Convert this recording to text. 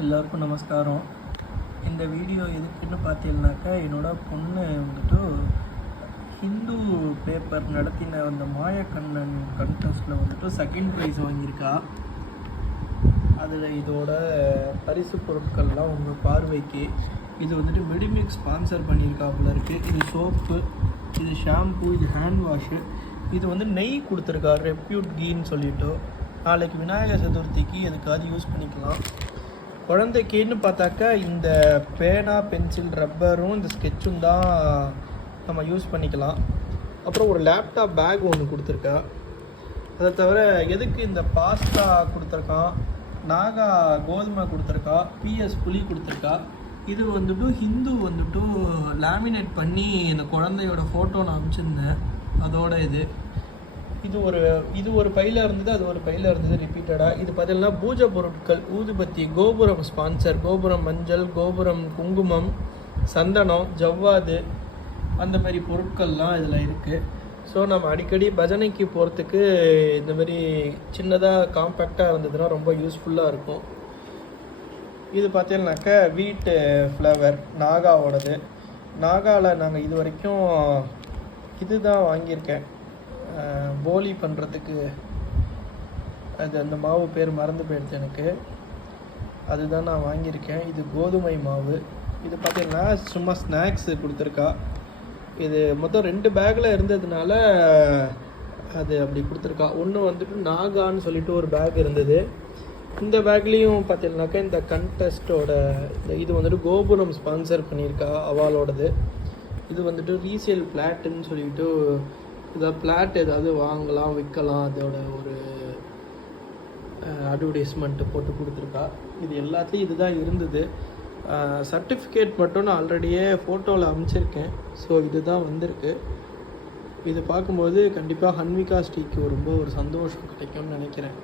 எல்லாருக்கும் நமஸ்காரம். இந்த வீடியோ எதுக்குன்னு பார்த்தீங்கன்னாக்கா, என்னோடய பொண்ணு வந்துட்டு ஹிந்து பேப்பர் நடத்தின அந்த மாயக்கண்ணன் கண்டெஸ்ட்டில் வந்துட்டு செகண்ட் ப்ரைஸ் வாங்கியிருக்கா. அதில் இதோட பரிசு பொருட்கள்லாம் உங்கள் பார்வைக்கு. இது வந்துட்டு மெடிமிக்ஸ் ஸ்பான்சர் பண்ணியிருக்காப்புல இருக்குது. இது சோப்பு, இது ஷாம்பு, இது ஹேண்ட் வாஷு. இது வந்து நெய் கொடுத்துருக்கா, ரெப்யூட் கீன்னு சொல்லிவிட்டு. நாளைக்கு விநாயகர் சதுர்த்திக்கு எதுக்காவது யூஸ் பண்ணிக்கலாம். குழந்தைக்குன்னு பார்த்தாக்கா இந்த பேனா, பென்சில், ரப்பரும் இந்த ஸ்கெட்சும் தான் நம்ம யூஸ் பண்ணிக்கலாம். அப்புறம் ஒரு லேப்டாப் பேக் ஒன்று கொடுத்துருக்கா. அதை தவிர எதுக்கு இந்த பாஸ்தா கொடுத்துருக்கான், நாகா கோதுமை கொடுத்துருக்கா, பிஎஸ் புளி கொடுத்துருக்கா. இது வந்துட்டு ஹிந்து வந்துட்டு லேமினேட் பண்ணி இந்த குழந்தையோட ஃபோட்டோ நான் அனுப்பிச்சிருந்தேன். அதோட இது ஒரு பையில் இருந்தது, அது ஒரு பையில் இருந்தது ரிப்பீட்டடாக. இது பார்த்தீங்கன்னா பூஜை பொருட்கள், ஊதுபத்தி, கோபுரம் ஸ்பான்சர், கோபுரம் மஞ்சள், கோபுரம் குங்குமம், சந்தனம், ஜவ்வாது, அந்த மாதிரி பொருட்கள்லாம் இதில் இருக்குது. ஸோ நம்ம அடிக்கடி பஜனைக்கு போகிறதுக்கு இந்த மாதிரி சின்னதாக காம்பேக்டாக இருந்ததுன்னா ரொம்ப யூஸ்ஃபுல்லாக இருக்கும். இது பார்த்தீங்கன்னாக்கா வீட்டு ஃப்ளவர் நாகாவோடது. நாகாவில் நாங்கள் இது வரைக்கும் இது தான் வாங்கியிருக்கேன், போலி பண்ணுறதுக்கு. அது அந்த மாவு பேர் மறந்து போயிடுச்சு எனக்கு. அதுதான் நான் வாங்கியிருக்கேன். இது கோதுமை மாவு. இது பார்த்திங்கன்னா சும்மா ஸ்நாக்ஸு கொடுத்துருக்கா. இது மொத்தம் 2 பேக்கில் இருந்ததுனால அது அப்படி கொடுத்துருக்கா. ஒன்று வந்துட்டு நாகான்னு சொல்லிட்டு ஒரு பேக் இருந்தது. இந்த பேக்லேயும் பார்த்தீங்கன்னாக்கா இந்த கண்டெஸ்ட்டோட இது வந்துட்டு கோபுரம் ஸ்பான்சர் பண்ணியிருக்கா அவளோடது. இது வந்துட்டு ரீசேல் பிளாட்டுன்னு சொல்லிட்டு இதை பிளாட் ஏதாவது வாங்கலாம், விற்கலாம், அதோட ஒரு அட்வர்டைஸ்மெண்ட்டு போட்டு கொடுத்துருக்கா. இது எல்லாத்துலேயும் இதுதான் இருந்தது. சர்டிஃபிகேட் மட்டும் நான் ஆல்ரெடியே ஃபோட்டோவில் அனுப்பிச்சிருக்கேன். ஸோ இதுதான் வந்திருக்கு. இது பார்க்கும்போது கண்டிப்பாக ஹன்விகா ஸ்ரீக்கு ரொம்ப ஒரு சந்தோஷம் கிடைக்கும்னு நினைக்கிறேன்.